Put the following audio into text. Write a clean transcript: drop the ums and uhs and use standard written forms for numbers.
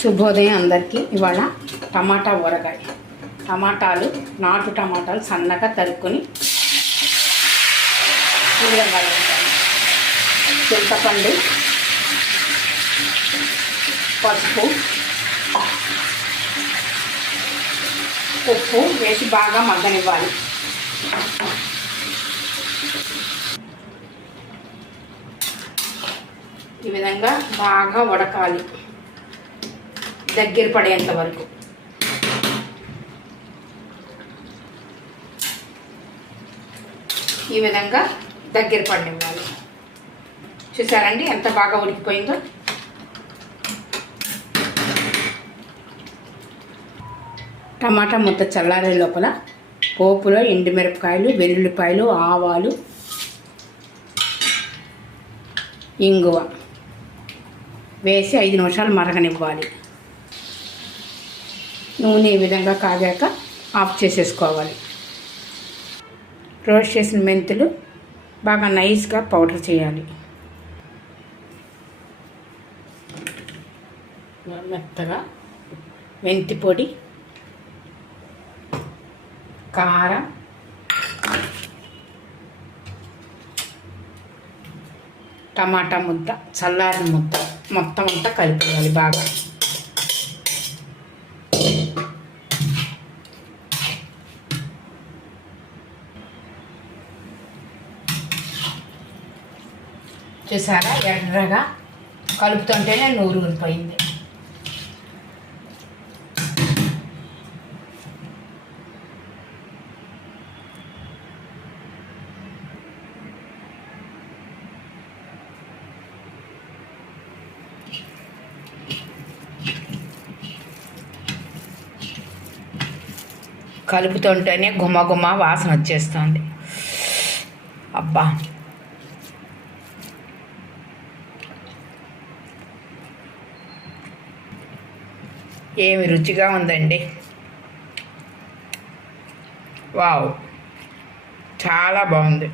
శుభోదయం అందరికీ. ఇవాళ టమాటా ఊరగాయ. టమాటాలు, నాటు టమాటాలు సన్నగా తరుక్కొని ఈ విధంగా వేస్తాను. చింతపండు, పసుపు, ఉప్పు వేసి బాగా మగ్గనివ్వాలి. ఈ విధంగా బాగా ఉడకాలి, దగ్గర పడేంత వరకు. ఈ విధంగా దగ్గర పడినివ్వాలి. చూసారండి ఎంత బాగా ఉడికిపోయిందో. టమాటా ముద్ద చల్లారే లోపల పోపులో ఎండుమిరపకాయలు, వెల్లుల్లిపాయలు, ఆవాలు, ఇంగువ వేసి 5 నిమిషాలు మరగనివ్వాలి. నూనె ఈ విధంగా కాగాక ఆఫ్ చేసేసుకోవాలి. రోస్ట్ చేసిన మెంతులు బాగా నైస్గా పౌడర్ చేయాలి. మెత్తగా మెంతి పొడి, కారం, టమాటా ముద్ద, చల్లారిన ముద్ద మొత్తం అంతా కలుపుకోవాలి బాగా. చూసారా ఎర్రగా కలుపుతుంటేనే నూరు ఊరిపోయింది. కలుపుతుంటేనే గుమ వాసన వచ్చేస్తుంది. అబ్బా, ఏమి రుచిగా ఉందండి. వావ్, చాలా బాగుంది.